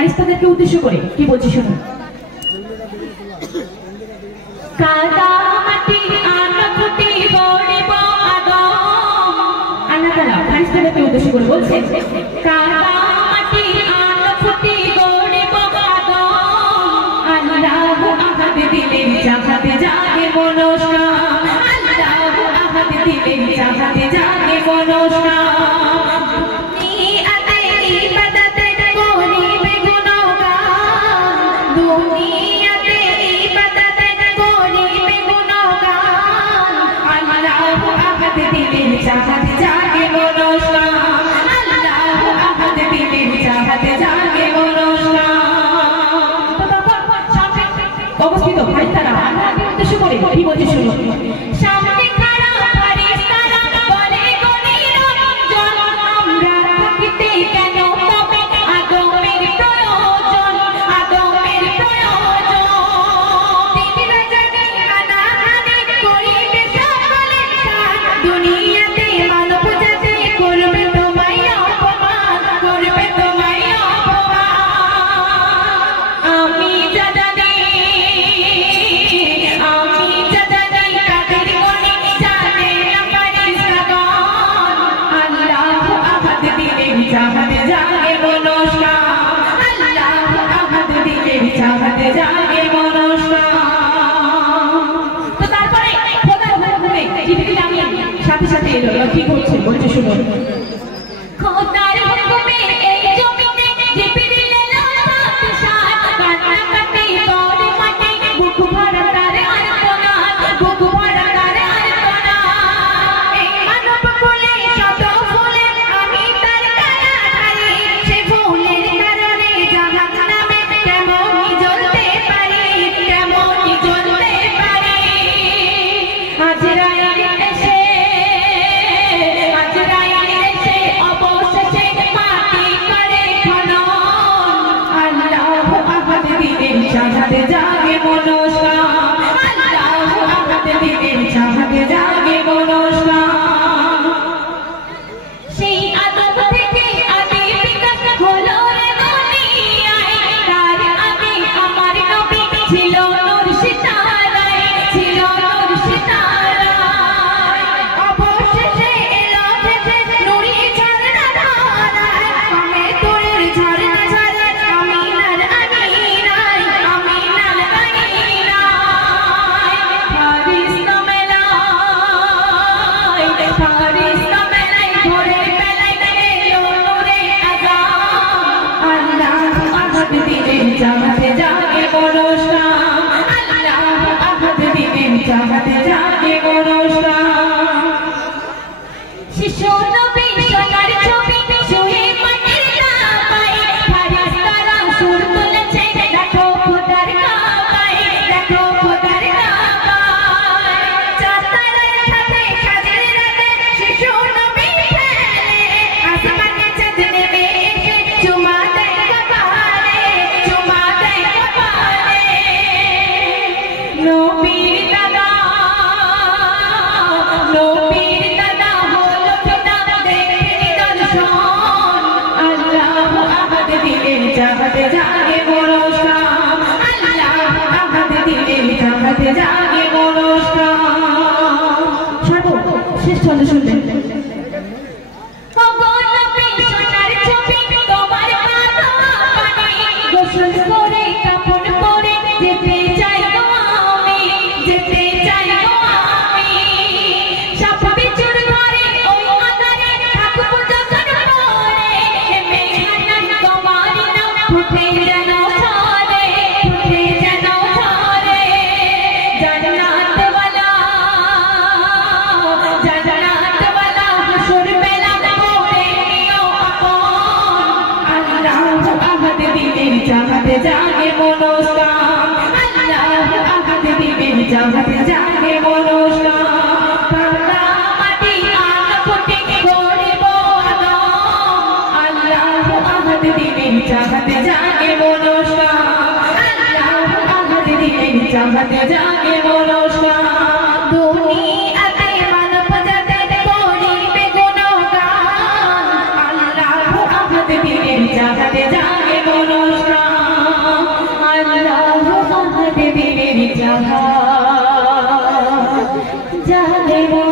ফারিস্তাদেরকে উদ্দেশ্য করে কি বলছি শুনুন। কাদা মাটি আনকুটি গড়িব আদম, আল্লাহ তাআলা ফারিস্তাদেরকে উদ্দেশ্য করে বলছে কাদা মাটি আনকুটি গড়িব আদম, আল্লাহু আহাদ দিলে জাগাতে জাগে মনস্কা, আল্লাহু আহাদ দিলে জাগাতে জাগে মনস্কা। অবস্থিত ফারিস্তারা আল্লাহকে উদ্দেশ্য করে কি বলছে শুনুন। সামনে খাড়া ফারিস্তারা বলে গনির জন, আমরা থাকিতে কেন তবে আদমের প্রয়োজন, আদমের প্রয়োজন। তিন রাজাকে হানাহানি করিবে সকলে সাথ, দুনিয়াতে মানব জাতি করবে তোমায় অপমান, করবে তোমায় অপমান। আমি জাগাতে জাগে মনস্কা, আল্লাহু আহাদ দিলে জাগাতে জাগে মনস্কা। তো তারপরে খোদার হুকুমে জিবরিল আমিন সাথে সাথে এলো, কি করছে বলছে শুনুন। খোদার হুকুমে এই জমিনে জিবরিল এলো সাথে সাথে, কান্নাকাটি করে মাটি বুক ভরা তার আর্তনাদ, বুক ভরা তার আর্তনাদ। এই মানব কোলে শত ফুলে আমি তার সে ফুলের কারণে জাহান্নামে কেমনই জ্বলতে পারি, কেমনই জ্বলতে পারি। আজরাইল এসে অবশেষে মাটি করে খনন, আল্লাহু আহাদ দিলে জাগাতে জাগে মনস্কা, আল্লাহু আহাদ দিলে জাগাতে জাগে মনস্কা। সেই আদম থেকে আদি বিকাশ হলো রে দুনিয়ায়, তার আগে আমার নবী ছিল নূর সিতারায়, ছিল নূর সিতারায়। অবশেষে এলো ভেসে নূরি ঝরনা ধারায়, আমি তোরের ঝরনা ঝরে আমিনার আমিনায়, আমিনার আমিনায়। ফারিস্তা মেলায়, ফারিস্তা মেলায় ভোরের বেলায় এলো নূরে আযাম, আল্লাহু আহাদ দিলে জাগাতে জাগে মনস্কা, আল্লাহু আহাদ দিলে জাগাতে জাগে মনস্কা। শিশু নবী সোনার ছবি শুয়ে মাটির কাবায়, ফারিস্তারা সুর তুলেছে দেখো খোদার কাবায়, দেখো খোদার কাবায়। চাঁদারের সাথে সাজের রাতে শিশু নবী খেলে, আসমানে চাঁদ নেমে এসে চুমা দেয় কপালে, চুমা দেয় কপালে। নবীর দাদা, নবীর দাদা হলো পিতা, দেখে নিদর্শন, আল্লাহু আহাদ দিলে জাগাতে জাগে মনস্কা, আল্লাহু আহাদ দিলে জাগাতে জাগে মনস্কা। সর্বশেষ ছন্দ শুনবেন। গোসল করে কাপড় পরে যেতে চাই গো আমি, যেতে চাই গো আমি। সাপ বিছুর ধরে ওই আধারে থাকবো যখন পরে, মেঘানার তোমারই নাম ফুটে যেন ঝরে, ফুটে যেন ঝরে। জান্নাতওয়ালা, জান্নাতওয়ালা হাসর বেলা পড়ে নিও আপন, আল্লাহু আহাদ দিলে জাগাতে জাগে মনস্কা, আল্লাহু আহাদ দিলে জাগাতে জাগে মনস্কা। কাদা মাটি আনকুটি গড়িব আদম, আল্লাহু আহাদ দিলে জাগাতে জাগে মনস্কা, আল্লাহু আহাদ দিলে জাগাতে জাগে মনস্কা। দুনিয়াতে মানব জাতির করিবে গুণগান, আল্লাহু আহাদ দিলে জাগাতে জাগে মনস্কা। जहां जाने